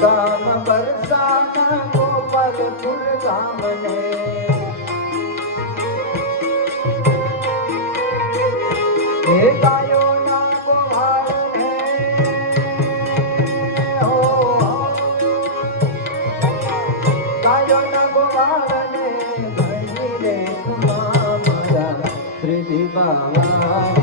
ગામ બરસાના ગોપાલપુર ગામને હે ગાયો ના ગોવાળને હો ગાયો ના ગોવાળને ઘણી રે મારા શ્રીજી બાવા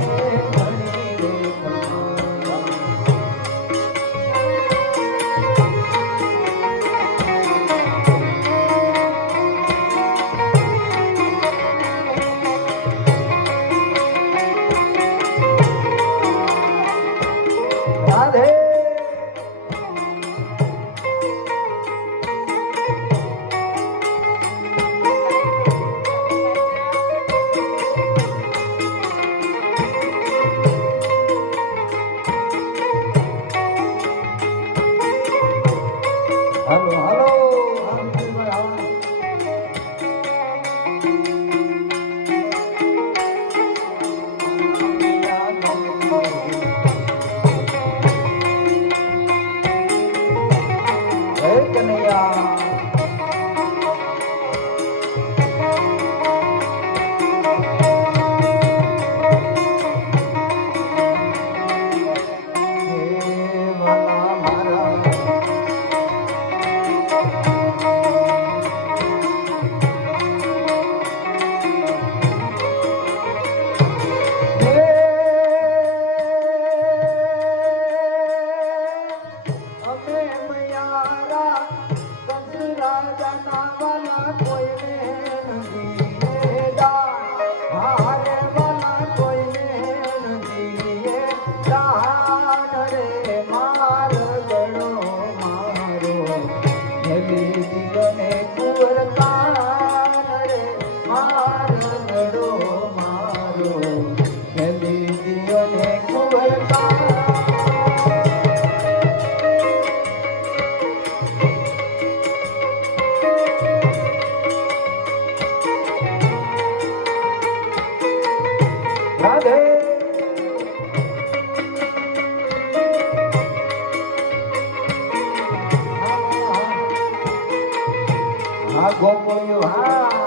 ગોપોયો હા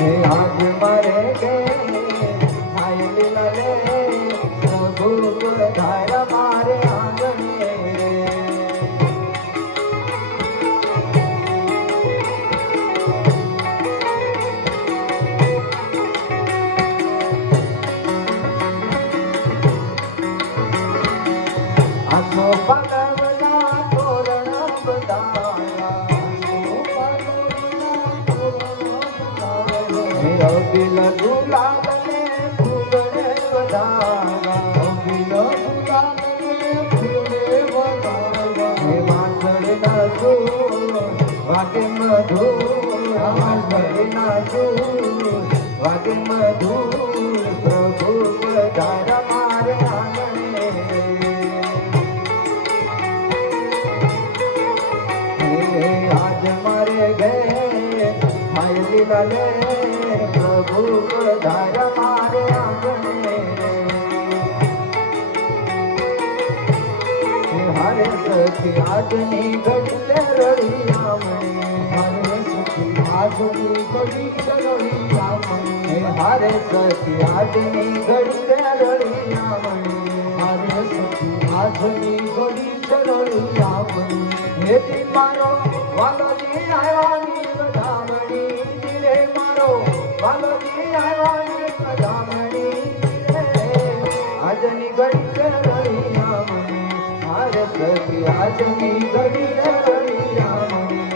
હે આજ મારે ગે થાય લીલા રે પ્રભુ પધાર મારે આંગણે રે આસો પગવના તોરણ બધાયા અબિલ ગુલાબ ને ફૂલને વધારા અબિલ ગુલાબ ને ફૂલે વધારા હે વાસળના સૂર વાગે મધુર વાસળના સૂર વાગે મધુર પ્રભુ પધાર મારે આંગણે આજ મારે ગે થાય લીલા લે પ્રભુ પધાર મારે આંગણે હરે સખી આજની ઘડી રડી આમણી હરે સખી આજની ઘડી રડી આમણી હરે સખી આજની ઘડી રડી આમણી હરે સખી આજની ઘડી રડી આમણી હેતી મારો વાલોજી આવ્યાની વધામણી રે મારો વાલોજી આવ્યાની વધામણી આજની ઘડી રડી આમણી હરે સખી આજની ઘડી રડી આમણી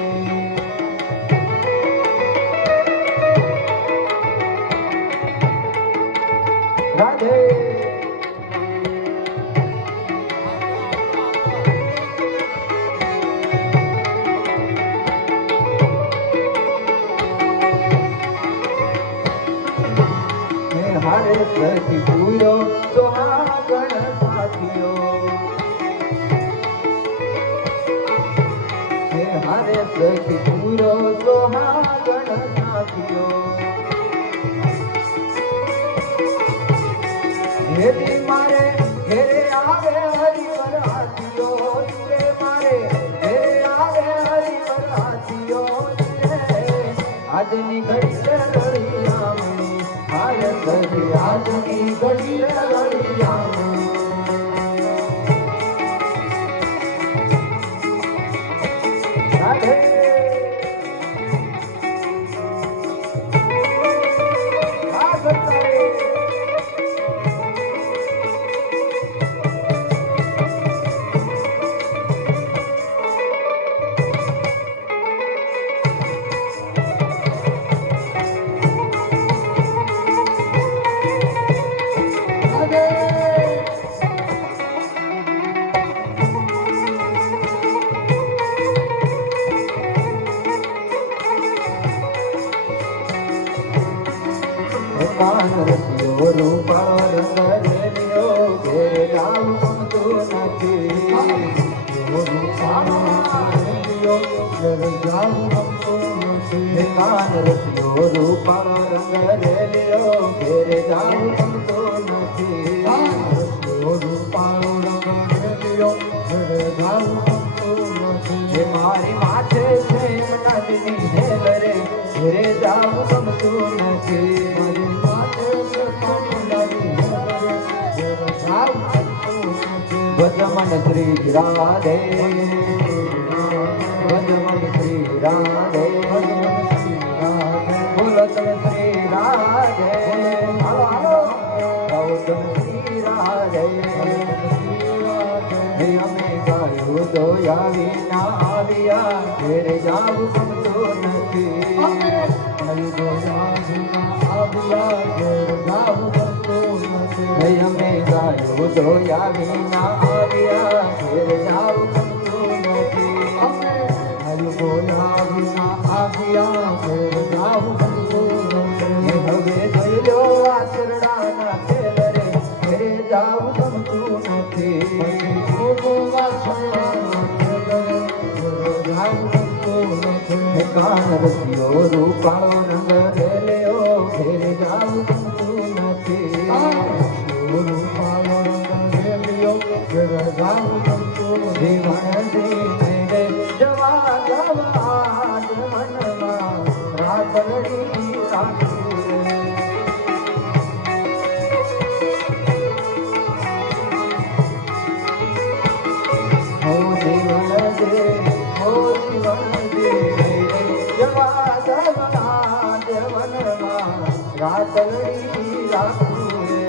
રાધે હરે સખી પૂરો સોહાગણ સાથીઓ હે હરે સખી પૂરો સોહાગણ સાથીઓ હેરી મારે ઘેરે આવે હરિવર હાથીઓ રે મારે ઘેરે આવે હરિવર હાથીઓ આજની ઘડી રડી આમણી હરે સખી આજની ઘડી રડી આમણી રાધે રસિયો રૂપા રંગરેલિયો ઘેર જાવ ગમતું નથી રૂપા રંગરેલિયો ઘેર જાવ ગમતું નથી કાન રસિયો રૂપા રંગરેલિયો ઘેર જાવ ગમતું નથી રસિયો રૂપા રંગરેલિયો ઘેર જાવ ગમતું નથી મારી માથે છે નદની હેલ રે ઘેર જાવ ગમતું નથી ભજમન શ્રી રાધે ભજમન શ્રી રાધે બોલો તમે શ્રી રાધે હાલો હાલો ગાઓ તમે શ્રી રાધે અમે ગાયું તો આવી ના આવ્યા ઘેર જાવ ગમતું નથી આવ્યા ઘેર જાવ ગમતું નથી અમે ગાયું તો આવી ના આવ્યા ઘેર જાવ ગમતું નથી આવ્યા ઘેર જાવ ગમતું નથી હવે જોઈ લો આચરણાના ખેલ રે ઘેર જાવ ગમતું નથી કાન રસિયો રૂપાળો રંગ રેલ્યો ઘેર જાવ ગમતું નથી રૂપાળો રંગ રેલ્યો ઘેર જાવ ગમતું જીવન જીને જવા જવા મનમાં રાતડી રાખી રાતડી રાખું રે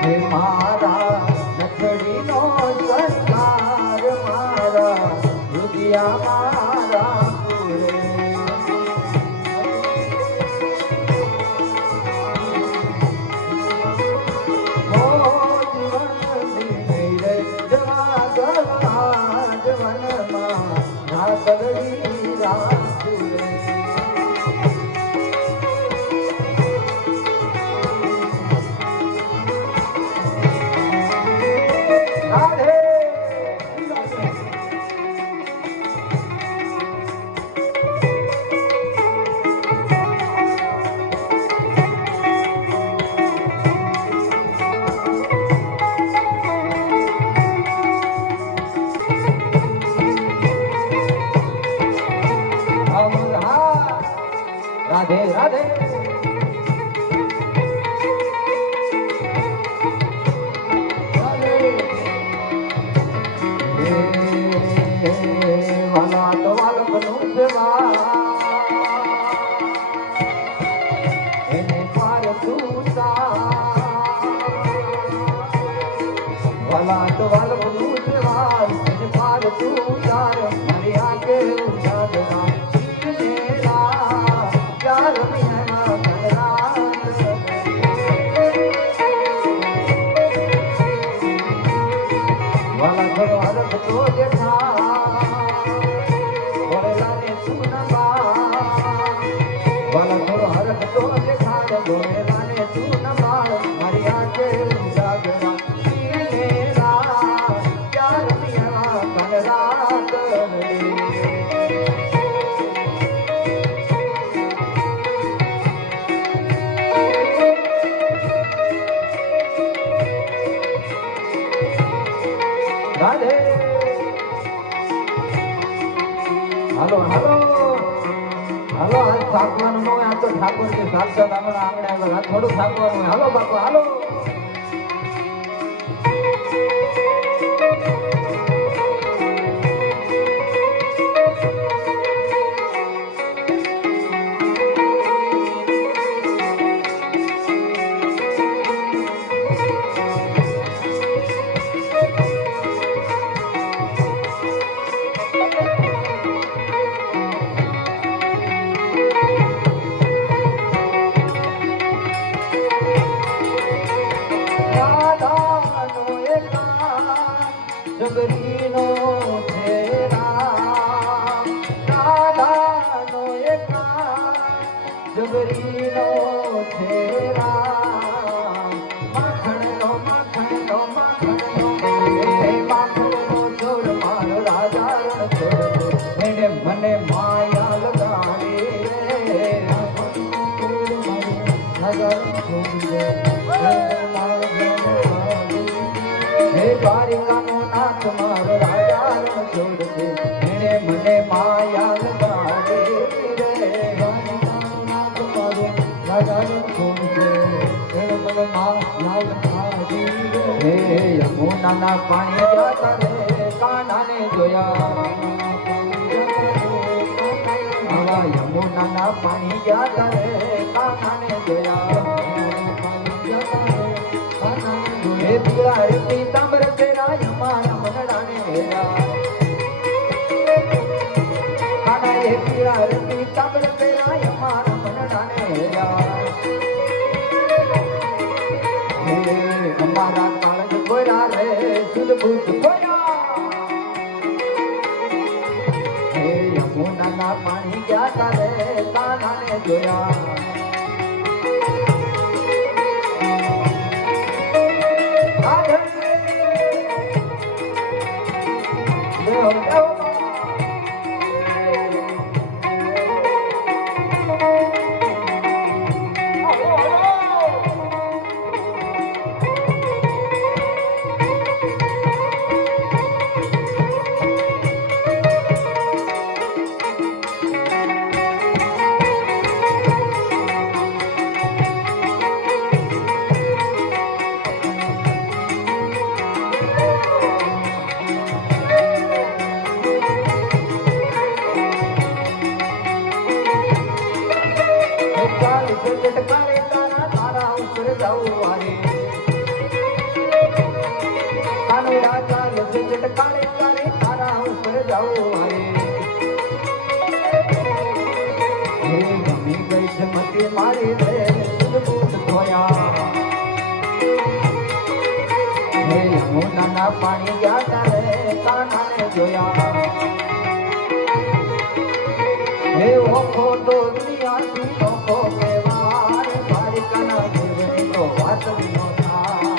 હે મારા નથડીનો સંસાર મારા રુદિયામાં રાખું રે રાધે રાધે વાલા તો વાલકનું સેવા એને પાર તુતા વાલા તો વાલકનું સેવા એને પાર તુતા મારી આગે ઉજાગરા રાધે હાલો હાલો હાલો આજ થાકવાનું ન હોય આ તો ઠાકોર કે સાક્ષાત આપણા આંગણે આગળ આ થોડું થાકવાનું હોય હાલો બાપુ હાલો જગરીનો છે રામ રાધાનો એકા જગરીનો છે રામ માખણનો માખણનો માખણનો માખણનો ચોર મારો રાજા રણ છોડ એને મને માયા લગાડી રે હે દ્વારિકાનો નાથ મારો રાજા રણ છોડ છે એને મને માયા લગાડી રે દ્વારિકાનો નાથ મારો રાજા રણ છોડ છે એને મને માયા લગાડી રે હે યમુનાના પાણી જાતા રે કાનાને જોયા આવા યમુનાના પાણી જાતા રે કાનાને જોયા હે પીળા રે પીતાંબર તેરા યમાના મનડાને હેરા કાના હે પીળા રે પીતાંબર તેરા યમાના મનડાને હેરા હે અમારા કાળજ ગોરા રે સુલભુત ગોરા હે યમુનાના પાણી ગયા રે કાનાને જોયા આંખના પાણી ગયા તારે કાનાને જોયા હે ઓખો તો દુનિયાથી ઓખો કહેવાય દ્વારિકાના દેવની તો વાત નો થાય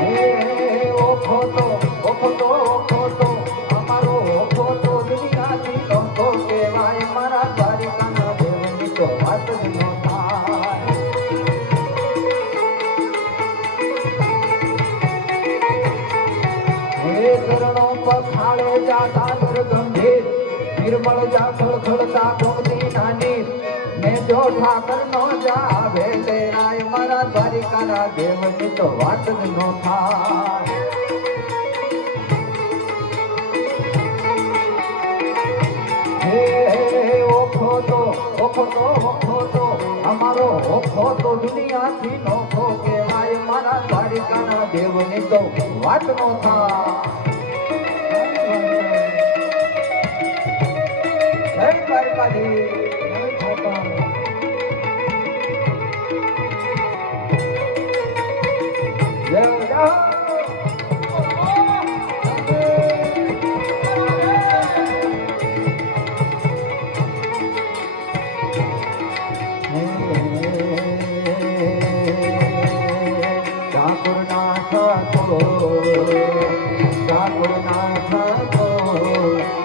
હે ઓખો તો અમારો ઓખો તો દુનિયાથી ઓખો કહેવાય મારા દ્વારિકાના દેવની તો વાત નો થાય હે ચરણો પખાળે જાતા ગંભીર નિર્મળ જા ખળખળતા ગોમતી નાની ને જો ઠાકર નો જાવે લે આય મારા દ્વારિકાના દેવની તો વાત જ નો થાય હે ઓખો તો અમારો ઓખો તો દુનિયાથી નોખો કહેવાય મારા દ્વારિકાના દેવની તો વાત નો થાય જય દ્વારકાધીશ જય જય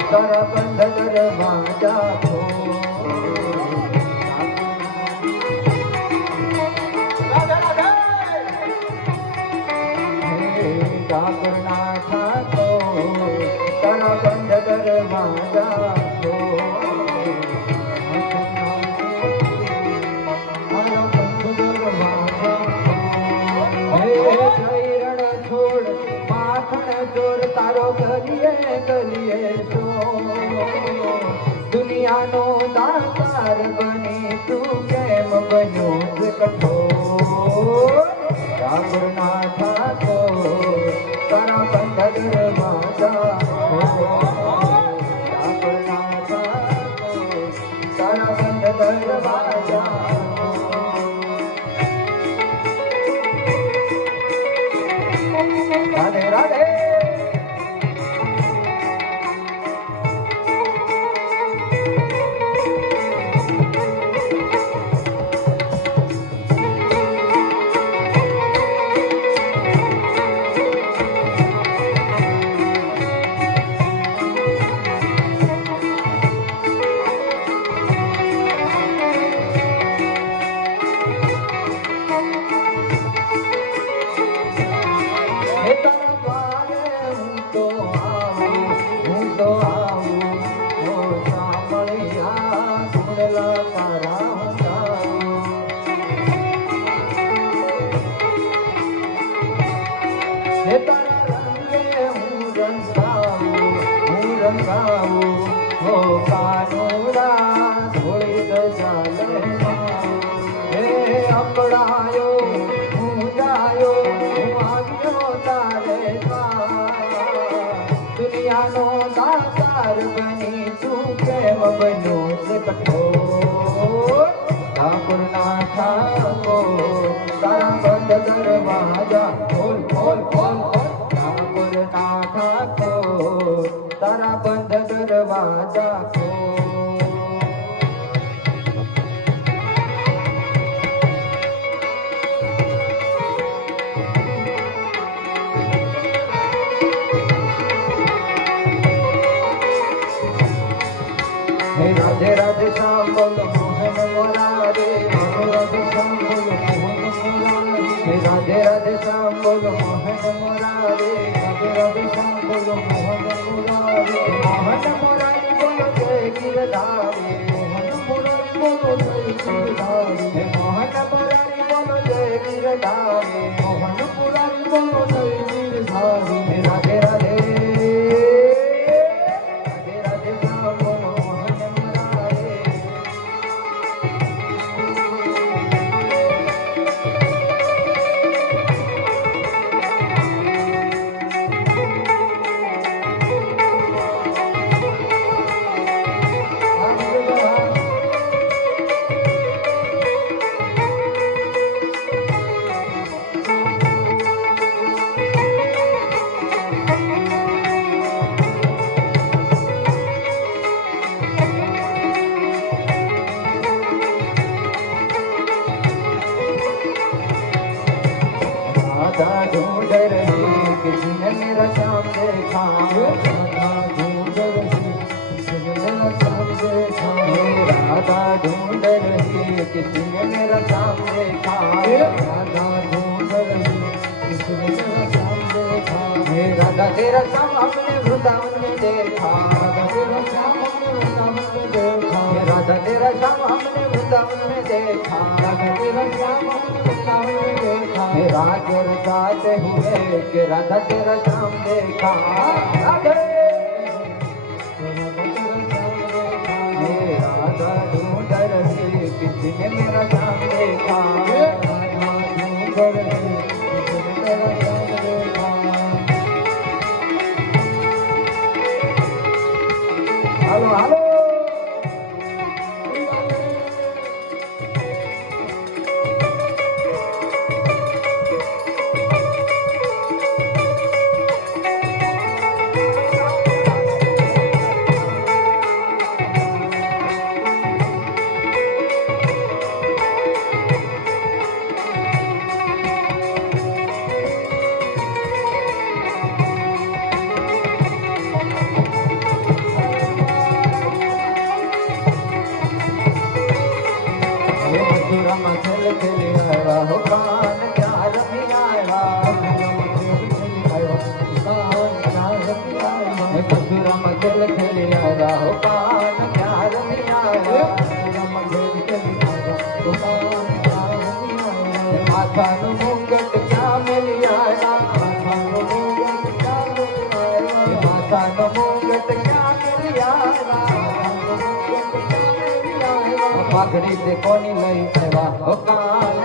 તારા બંધ દરવાજા તારા બંધ દરવાજા ચોર તારો ગલીએ ગલીએ છો દુનિયાનો દાતાર બની તું કેમ બન્યો છે કઠોર ઠાકોરના ઠાકો તારા બંધ દરવાજા ઠાકોરના ઠાકો તારા બંધ દરવાજા રાધે રાધે દુનિયાનો દાતાર બની તું કેમ બન્યો છે કઠોર ઠાકોરના ઠાકો તારા બંધ દરવાજા ખોલ ખોલ ખોલ ઠાકોરના ઠાકો તારા બંધ દરવાજા राधे राधे श्याम बोलो मोहन मुरारे राधे श्याम बोलो मोहन मुरारे राधे राधे श्याम बोलो मोहन मुरारे राधे राधे श्याम बोलो मोहन मुरारे मोहन मुरारी बोलो जय गिरधारी मोहन मुरारी बोलो जय गिरधारी मोहन मुरारी बोलो जय गिरधारी मोहन मुरारी बोलो जय गिरधारी राधे राधे राधा ढूंढ रही किसने मेरा श्याम देखा राधा ढूंढ रही किसने मेरा श्याम देखा राधा ढूंढ रही किसने मेरा श्याम देखा राधा ढूंढ रही किसने मेरा श्याम देखा राधा तेरा श्याम हमने वृंदावन में देखा राधा तेरा श्याम हमने वृंदावन में देखा राधा तेरा श्याम हमने वृंदावन में देखा राधा तेरा श्याम हमने वृंदावन में देखा राज रचाते हुए कि राधा तेरा श्याम देखा राधे राधा ढूंढ रही किसने मेरा श्याम देखा राधा ढूंढ रही किसने मेरा श्याम देखा हेलो हेलो खेल खेली आया हो कान प्यार भी आया मधुरम खेल खेली आया हो कान प्यार भी आया माथा नु मुंगट क्या मिली आया माथा नु मुंगट क्या मिली आया पाघड़ी से कोनी लई सेवा हो कान